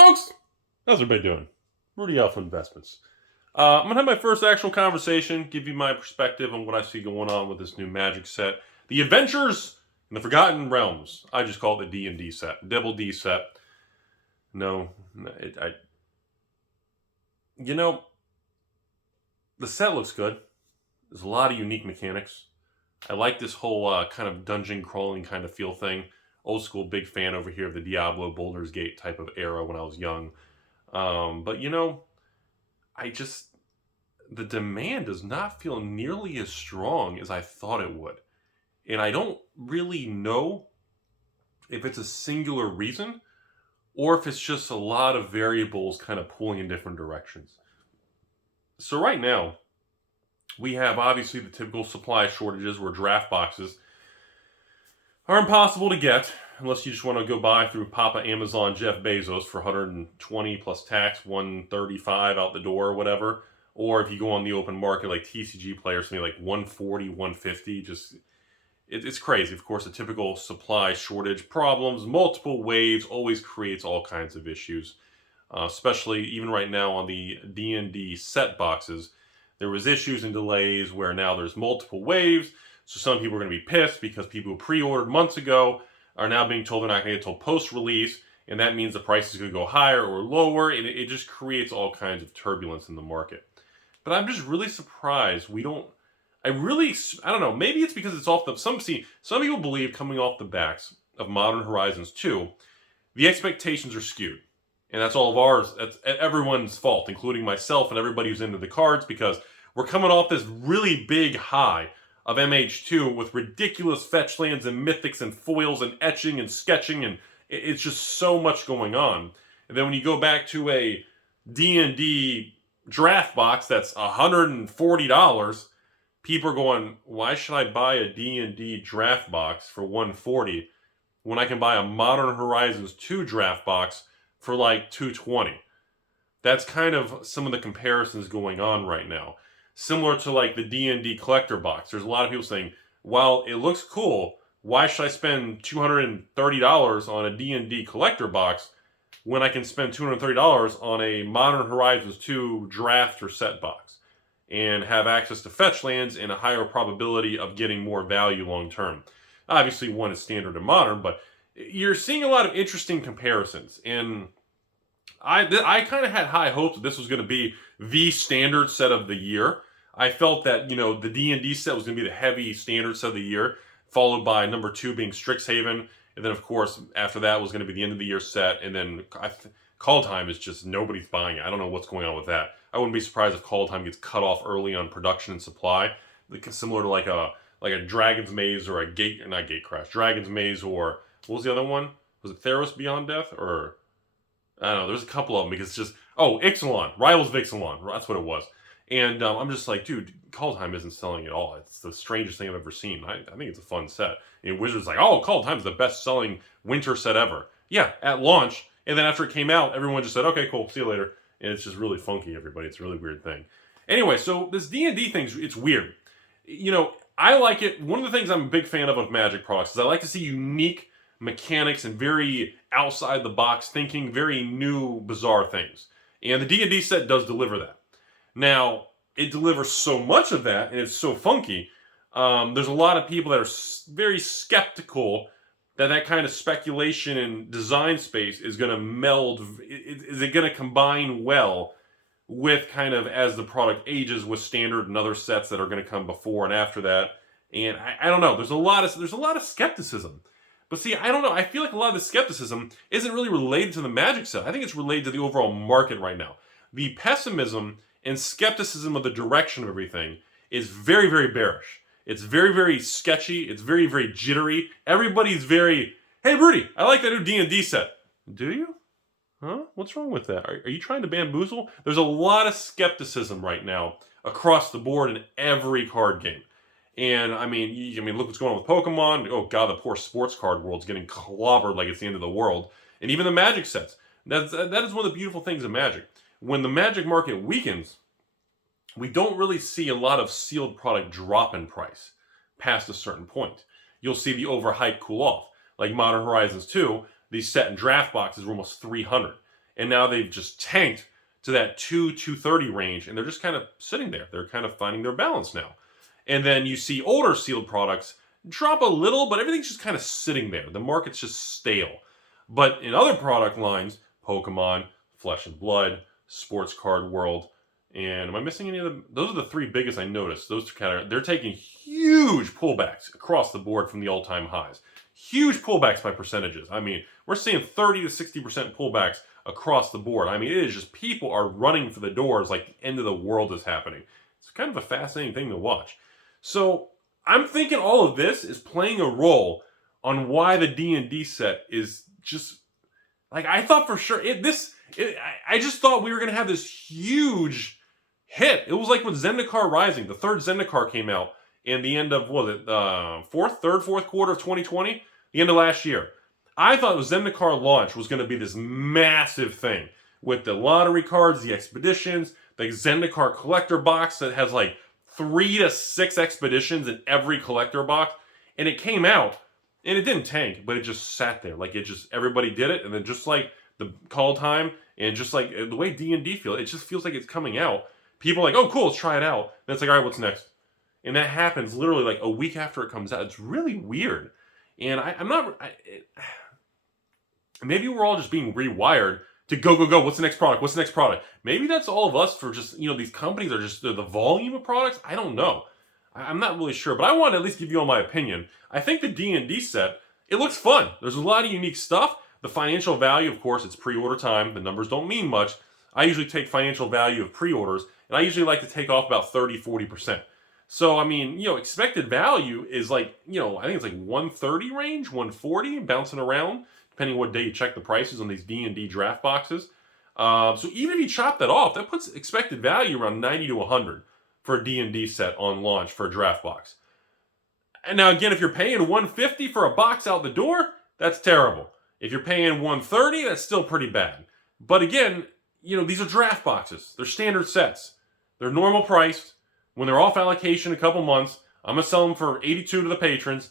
Folks, how's everybody doing? Rudy Alpha Investments. I'm going to have my first actual conversation, give you my perspective on what I see going on with this new Magic set. The Adventures in the Forgotten Realms. I just call it the D&D set. Double D set. No, the set looks good. There's a lot of unique mechanics. I like this whole kind of dungeon crawling kind of feel thing. Old school, big fan over here of the Diablo, Baldur's Gate type of era when I was young. But the demand does not feel nearly as strong as I thought it would. And I don't really know if it's a singular reason or if it's just a lot of variables kind of pulling in different directions. So right now, we have obviously the typical supply shortages where draft boxes are impossible to get unless you just want to go buy through Papa Amazon Jeff Bezos for $120 plus tax, $135 out the door or whatever. Or if you go on the open market like TCG players, something like $140, $150. It's crazy. Of course, the typical supply shortage problems, multiple waves, always creates all kinds of issues. Especially even right now on the D&D set boxes, there was issues and delays where now there's multiple waves. So some people are going to be pissed because people who pre-ordered months ago are now being told they're not going to get until post-release, and that means the price is going to go higher or lower, and it just creates all kinds of turbulence in the market. But I'm just really surprised I don't know, maybe it's because it's off some people believe coming off the backs of Modern Horizons 2, the expectations are skewed. And that's all of ours, that's everyone's fault, including myself and everybody who's into the cards, because we're coming off this really big high of MH2 with ridiculous fetch lands and mythics and foils and etching and sketching, and it's just so much going on. And then when you go back to a D&D draft box that's $140, people are going, why should I buy a D&D draft box for $140 when I can buy a Modern Horizons 2 draft box for like $220? That's kind of some of the comparisons going on right now. Similar to like the D&D collector box. There's a lot of people saying, while it looks cool, why should I spend $230 on a D&D collector box when I can spend $230 on a Modern Horizons 2 draft or set box and have access to fetch lands and a higher probability of getting more value long term? Obviously, one is standard and modern, but you're seeing a lot of interesting comparisons. And I kind of had high hopes that this was going to be the standard set of the year. I felt that, the D&D set was going to be the heavy standard set of the year, followed by number 2 being StrixHaven. And then, of course, after that was going to be the end of the year set. And then Kaldheim is just, nobody's buying it. I don't know what's going on with that. I wouldn't be surprised if Kaldheim gets cut off early on production and supply, similar to like a Dragon's Maze or not Gatecrash, Dragon's Maze, or what was the other one? Was it Theros Beyond Death? Or I don't know, there's a couple of them because it's just, Ixalan, Rivals of Ixalan, that's what it was. And I'm just like, dude, Kaldheim isn't selling at all. It's the strangest thing I've ever seen. I think it's a fun set. And Wizards like, Kaldheim's the best-selling winter set ever. Yeah, at launch. And then after it came out, everyone just said, okay, cool, see you later. And it's just really funky, everybody. It's a really weird thing. Anyway, so this D&D thing, it's weird. I like it. One of the things I'm a big fan of Magic products is I like to see unique mechanics and very outside-the-box thinking, very new, bizarre things. And the D&D set does deliver that. Now, it delivers so much of that, and it's so funky. There's a lot of people that are very skeptical that kind of speculation and design space is going to meld. Is it going to combine well with kind of as the product ages with standard and other sets that are going to come before and after that? And I don't know. There's a lot of skepticism. But see, I don't know. I feel like a lot of the skepticism isn't really related to the Magic set. I think it's related to the overall market right now. The pessimism and skepticism of the direction of everything is very, very bearish. It's very, very sketchy. It's very, very jittery. Everybody's very, hey, Rudy, I like that new D&D set. Do you? Huh? What's wrong with that? Are you trying to bamboozle? There's a lot of skepticism right now across the board in every card game. And, I mean, look what's going on with Pokemon. Oh, God, the poor sports card world's getting clobbered like it's the end of the world. And even the Magic sets. That is one of the beautiful things of Magic. When the Magic market weakens, we don't really see a lot of sealed product drop in price past a certain point. You'll see the overhype cool off. Like Modern Horizons 2, these set and draft boxes were almost $300. and now they've just tanked to that 230 range, and they're just kind of sitting there. They're kind of finding their balance now. And then you see older sealed products drop a little, but everything's just kind of sitting there. The market's just stale. But in other product lines, Pokemon, Flesh and Blood, Sports Card World, and am I missing any of them? Those are the three biggest I noticed. Those kind of, they're taking huge pullbacks across the board from the all-time highs. Huge pullbacks by percentages. I mean, we're seeing 30 to 60% pullbacks across the board. I mean, it is just people are running for the doors like the end of the world is happening. It's kind of a fascinating thing to watch. So I'm thinking all of this is playing a role on why the D&D set is just, like, I thought for sure, I just thought we were going to have this huge hit. It was like when Zendikar Rising, the third Zendikar came out in the end of, fourth quarter of 2020, the end of last year. I thought the Zendikar launch was going to be this massive thing with the lottery cards, the expeditions, the Zendikar collector box that has like 3 to 6 expeditions in every collector box. And it came out, and it didn't tank, but it just sat there. Like, it just, everybody did it, and then just like the Kaldheim, and just like the way D&D feels, it just feels like it's coming out. People are like, oh, cool, let's try it out. Then it's like, all right, what's next? And that happens literally like a week after it comes out. It's really weird. And maybe we're all just being rewired to go. What's the next product? What's the next product? Maybe that's all of us for just, these companies are just the volume of products. I don't know. I'm not really sure, but I want to at least give you all my opinion. I think the D&D set, it looks fun. There's a lot of unique stuff. The financial value, of course, it's pre-order time. The numbers don't mean much. I usually take financial value of pre-orders, and I usually like to take off about 30-40%. So, I mean, expected value is like, I think it's like 130 range, 140, bouncing around, depending on what day you check the prices on these D&D draft boxes. So even if you chop that off, that puts expected value around 90 to 100 for a D&D set on launch for a draft box. And now, again, if you're paying 150 for a box out the door, that's terrible. If you're paying 130, that's still pretty bad. But again, these are draft boxes. They're standard sets. They're normal priced. When they're off allocation a couple months, I'm going to sell them for 82 to the patrons.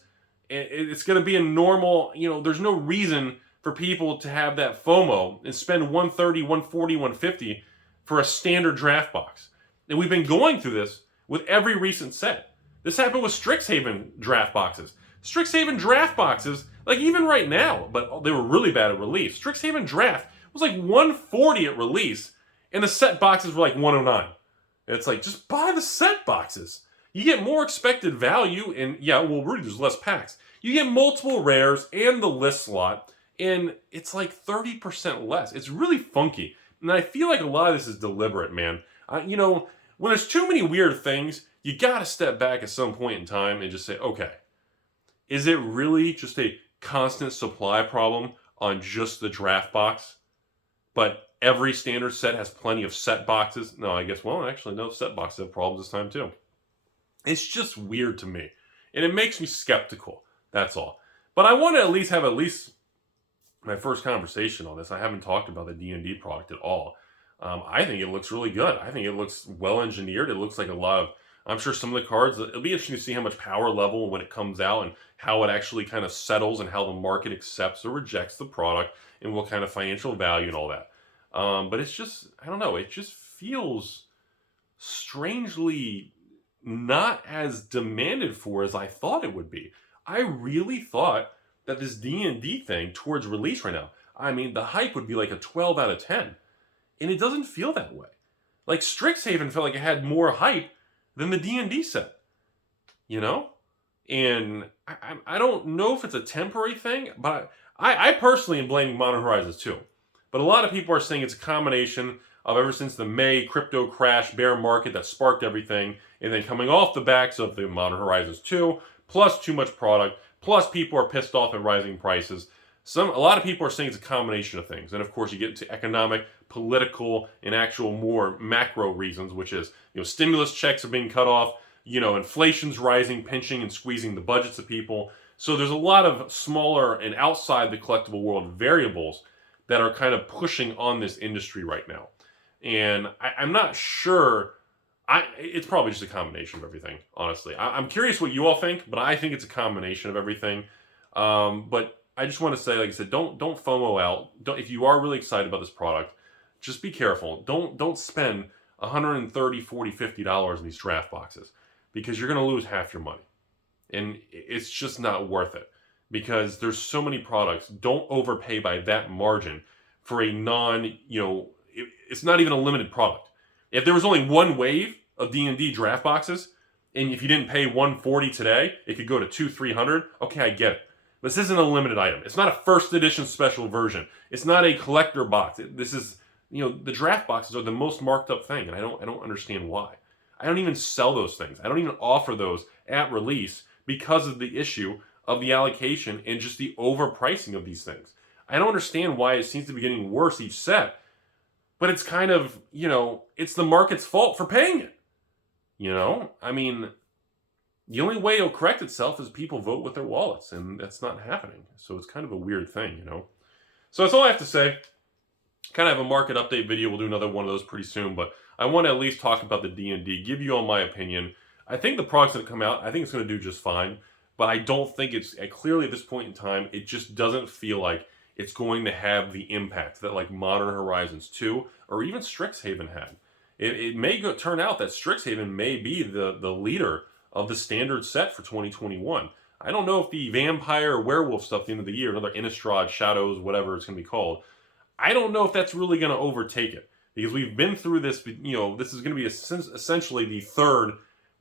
It's going to be a normal, there's no reason for people to have that FOMO and spend 130, 140, 150 for a standard draft box. And we've been going through this with every recent set. This happened with StrixHaven draft boxes. StrixHaven draft boxes, like even right now, but they were really bad at release. StrixHaven draft was like 140 at release, and the set boxes were like 109. It's like, just buy the set boxes. You get more expected value, and Rudy, there's less packs. You get multiple rares and the list slot, and it's like 30% less. It's really funky. And I feel like a lot of this is deliberate, man. When there's too many weird things, you gotta step back at some point in time and just say, okay, is it really just a constant supply problem on just the draft box? But every standard set has plenty of set boxes. No, I guess, actually, no, set boxes have problems this time too. It's just weird to me. And it makes me skeptical. That's all. But I want to at least have my first conversation on this. I haven't talked about the D&D product at all. I think it looks really good. I think it looks well engineered. It looks like a lot of, I'm sure some of the cards, it'll be interesting to see how much power level when it comes out and how it actually kind of settles and how the market accepts or rejects the product and what kind of financial value and all that. But it's just, I don't know, it just feels strangely not as demanded for as I thought it would be. I really thought that this D&D thing towards release right now, I mean, the hype would be like a 12 out of 10. And it doesn't feel that way. Like, StrixHaven felt like it had more hype than the D&D set. And I don't know if it's a temporary thing, but I personally am blaming Modern Horizons too. But a lot of people are saying it's a combination of ever since the May crypto crash bear market that sparked everything, and then coming off the backs of the Modern Horizons 2, plus too much product, plus people are pissed off at rising prices. A lot of people are saying it's a combination of things. And of course, you get into economic, political, and actual more macro reasons, which is, stimulus checks are being cut off, inflation's rising, pinching and squeezing the budgets of people. So there's a lot of smaller and outside the collectible world variables that are kind of pushing on this industry right now. And I'm not sure, it's probably just a combination of everything, honestly. I'm curious what you all think, but I think it's a combination of everything. But I just want to say, like I said, don't FOMO out. If you are really excited about this product, just be careful. Don't spend $130, $40, $50 in these draft boxes, because you're going to lose half your money. And it's just not worth it, because there's so many products. Don't overpay by that margin for a it's not even a limited product. If there was only one wave of D&D draft boxes, and if you didn't pay $140 today, it could go to $200, $300. Okay, I get it. This isn't a limited item. It's not a first edition special version. It's not a collector box. This is, the draft boxes are the most marked up thing, and I don't understand why. I don't even sell those things. I don't even offer those at release because of the issue of the allocation and just the overpricing of these things. I don't understand why it seems to be getting worse each set, but it's kind of, it's the market's fault for paying it. I mean, the only way it'll correct itself is people vote with their wallets, and that's not happening. So it's kind of a weird thing, So that's all I have to say. Kind of have a market update video. We'll do another one of those pretty soon, but I want to at least talk about the D&D, give you all my opinion. I think the product's going to come out. I think it's going to do just fine, but I don't think it's, clearly at this point in time, it just doesn't feel like it's going to have the impact that like Modern Horizons 2 or even StrixHaven had. It may turn out that StrixHaven may be the leader of the standard set for 2021. I don't know if the vampire or werewolf stuff at the end of the year, another Innistrad, Shadows, whatever it's going to be called, I don't know if that's really going to overtake it. Because we've been through this, this is going to be essentially the third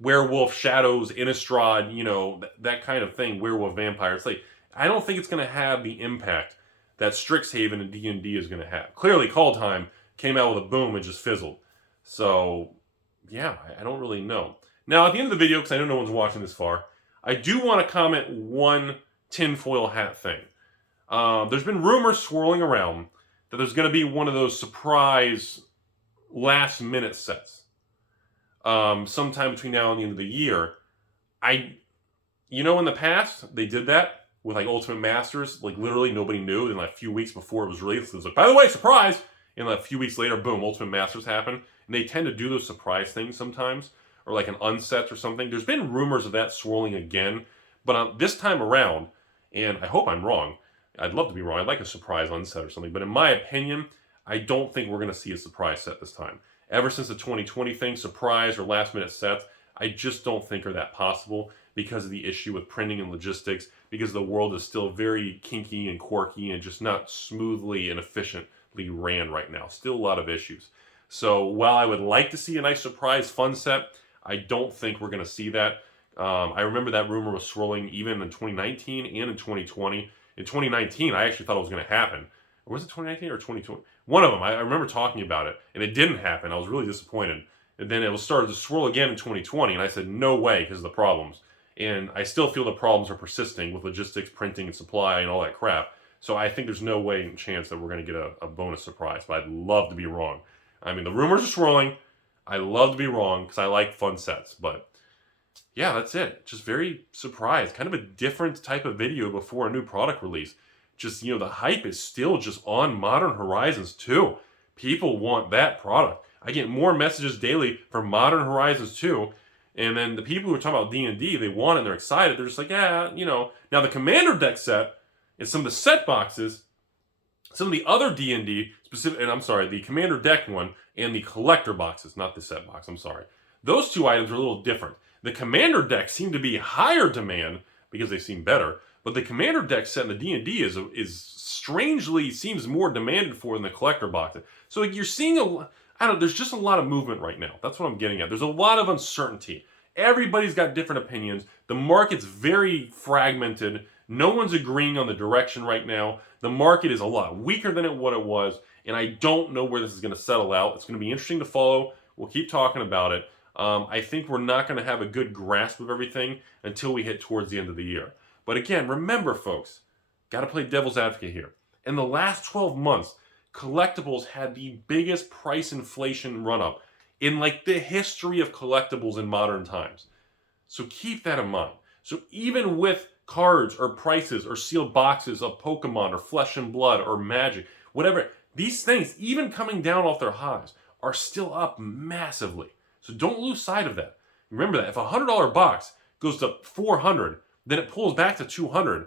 werewolf, Shadows, Innistrad, that kind of thing, werewolf, vampire. It's like, I don't think it's going to have the impact that StrixHaven and D&D is going to have. Clearly, Kaldheim came out with a boom and just fizzled. So, yeah, I don't really know. Now, at the end of the video, because I know no one's watching this far, I do want to comment one tinfoil hat thing. There's been rumors swirling around that there's going to be one of those surprise last-minute sets sometime between now and the end of the year. In the past, they did that with like Ultimate Masters. Like literally nobody knew. Then like a few weeks before it was released, it was like, by the way, surprise! And like a few weeks later, boom, Ultimate Masters happened. And they tend to do those surprise things sometimes, or like an unset or something. There's been rumors of that swirling again, but this time around, and I hope I'm wrong. I'd love to be wrong. I'd like a surprise unset or something. But in my opinion, I don't think we're going to see a surprise set this time. Ever since the 2020 thing, surprise or last-minute sets, I just don't think are that possible because of the issue with printing and logistics, because the world is still very kinky and quirky and just not smoothly and efficiently ran right now. Still a lot of issues. So while I would like to see a nice surprise fun set, I don't think we're going to see that. I remember that rumor was swirling even in 2019 and in 2020. In 2019, I actually thought it was going to happen. Or was it 2019 or 2020? One of them. I remember talking about it, and it didn't happen. I was really disappointed. And then it was started to swirl again in 2020, and I said, no way, because of the problems. And I still feel the problems are persisting with logistics, printing, and supply, and all that crap. So I think there's no way and chance that we're going to get a bonus surprise, but I'd love to be wrong. I mean, the rumors are swirling. I love to be wrong, because I like fun sets, but yeah, that's it. Just very surprised. Kind of a different type of video before a new product release. Just, the hype is still just on Modern Horizons 2. People want that product. I get more messages daily for Modern Horizons 2. And then the people who are talking about D&D, they want it and they're excited. They're just like, yeah, Now the Commander deck set and some of the set boxes, some of the other D&D, the Commander deck one and the collector boxes, not the set box, I'm sorry. Those two items are a little different. The Commander deck seem to be higher demand because they seem better, but the Commander deck set in the D&D is strangely seems more demanded for than the collector box. So you're seeing there's just a lot of movement right now. That's what I'm getting at. There's a lot of uncertainty. Everybody's got different opinions. The market's very fragmented. No one's agreeing on the direction right now. The market is a lot weaker than what it was, and I don't know where this is going to settle out. It's going to be interesting to follow. We'll keep talking about it. I think we're not going to have a good grasp of everything until we hit towards the end of the year. But again, remember, folks, got to play devil's advocate here. In the last 12 months, collectibles had the biggest price inflation run-up in like the history of collectibles in modern times. So keep that in mind. So even with cards or prices or sealed boxes of Pokemon or Flesh and Blood or Magic, whatever, these things, even coming down off their highs, are still up massively. So don't lose sight of that. Remember that if a $100 box goes to $400, then it pulls back to $200.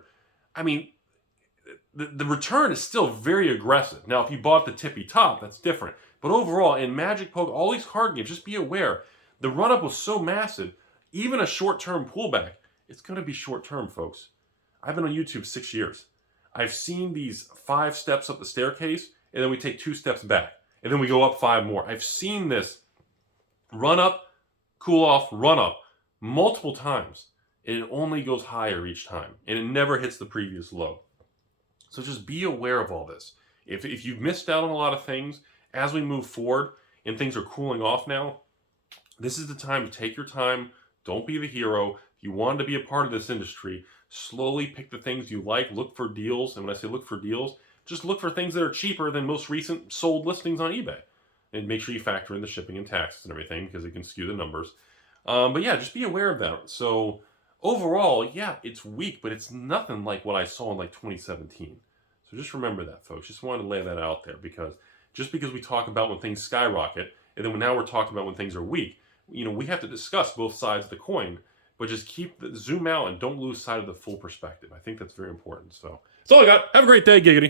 I mean, the return is still very aggressive. Now, if you bought the tippy top, that's different. But overall, in Magic, Poker, all these card games, just be aware, the run-up was so massive, even a short-term pullback, it's going to be short-term, folks. I've been on YouTube 6 years. I've seen these 5 steps up the staircase, and then we take 2 steps back, and then we go up 5 more. I've seen this run up, cool off, run up multiple times, and it only goes higher each time, and it never hits the previous low. So just be aware of all this. If you've missed out on a lot of things, as we move forward and things are cooling off now, this is the time to take your time. Don't be the hero. If you want to be a part of this industry, slowly pick the things you like, look for deals. And when I say look for deals, just look for things that are cheaper than most recent sold listings on eBay. And make sure you factor in the shipping and taxes and everything, because it can skew the numbers. But yeah, just be aware of that. So overall, yeah, it's weak, but it's nothing like what I saw in like 2017. So just remember that, folks. Just wanted to lay that out there, because just because we talk about when things skyrocket, and then now we're talking about when things are weak, you know, we have to discuss both sides of the coin, but just zoom out and don't lose sight of the full perspective. I think that's very important. So that's all I got. Have a great day, Giggity.